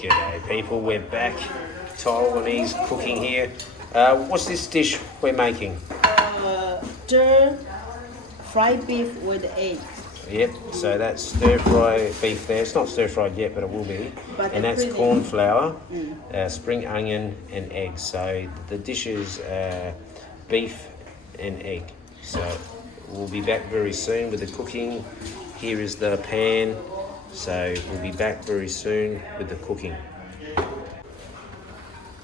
G'day people, we're back. Taiwanese cooking here. What's this dish we're making? Stir fried beef with egg. Yep, so that's stir-fry beef there. It's not stir-fried yet, but it will be. But and that's pretty. corn flour, spring onion and eggs. So the dish is beef and egg. So we'll be back very soon with the cooking. Here is the pan. So we'll be back very soon with the cooking.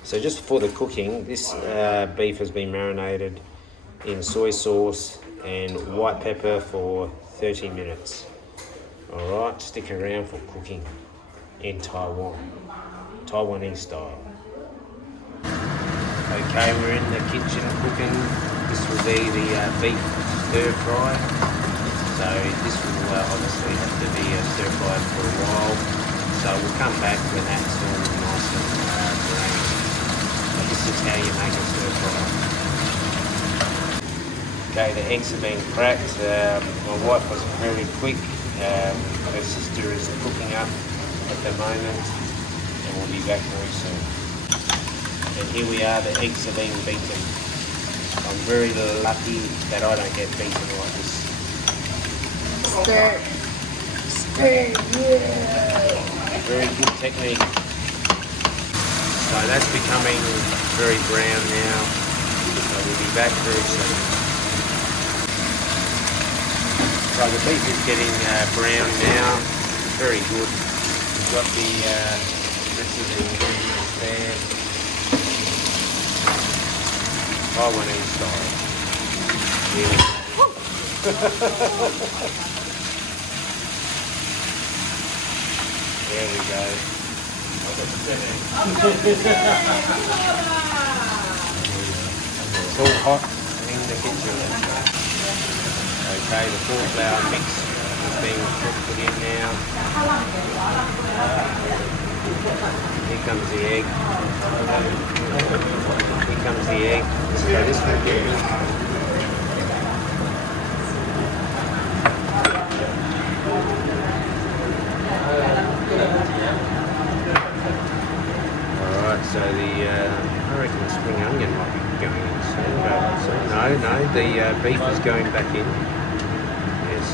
So just for the cooking, this beef has been marinated in soy sauce and white pepper for 30 minutes. Alright, stick around for cooking in Taiwan, Taiwanese style. Okay, we're in the kitchen cooking. This will be the beef stir fry. So this will obviously have to be stir fried for a while. So we'll come back when that's all nice and brown. But this is how you make a stir fry. Okay, the eggs have been cracked. My wife was very quick. Her sister is cooking up at the moment and we'll be back very soon. And here we are, the eggs are being beaten. I'm very lucky that I don't get beaten like this. Stir, yeah. Very good technique. So that's becoming very brown now. So we'll be back very soon. So the beef is getting brown now, very good. We've got the rest of the ingredients there. Taiwanese style. There we go. It's all hot in the kitchen. Okay, the corn flour mix is being put in now. Here comes the egg. Here comes the egg. So this will be alright, so I reckon the spring onion might be going in soon, but no, the beef is going back in. Yes.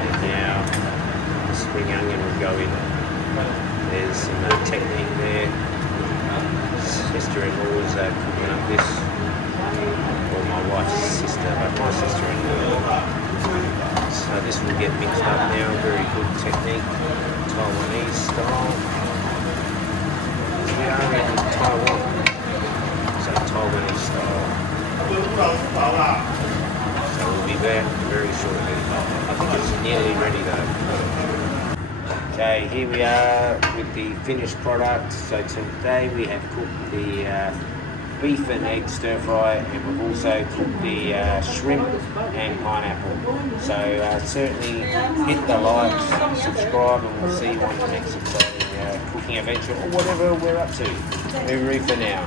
And now the spring onion will go in. There's some technique there. Sister-in-law is cooking up this, or my wife's sister, but my sister-in-law. So this will get mixed up now, very good technique, Taiwanese style. We are in Taiwan, so Taiwanese style. So we'll be back very shortly. I think it's nearly ready though. Okay, here we are with the finished product. So today we have cooked the beef and egg stir fry, and we've also cooked the shrimp and pineapple. So certainly hit the like, subscribe, and we'll see you on the next exciting cooking adventure or whatever we're up to. Over for now.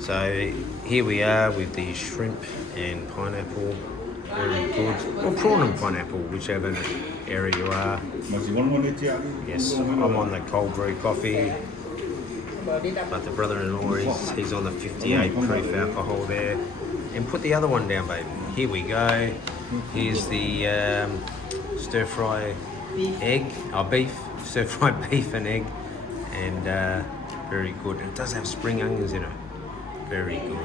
So here we are with the shrimp and pineapple. Very good. Or prawn and pineapple, whichever area you are. Yes, I'm on the cold brew coffee. But the brother-in-law he's on the 58 proof alcohol there. And put the other one down, baby. Here we go. Here's the stir-fry egg, beef, stir-fried beef and egg. And very good. It does have spring onions in it. Very good.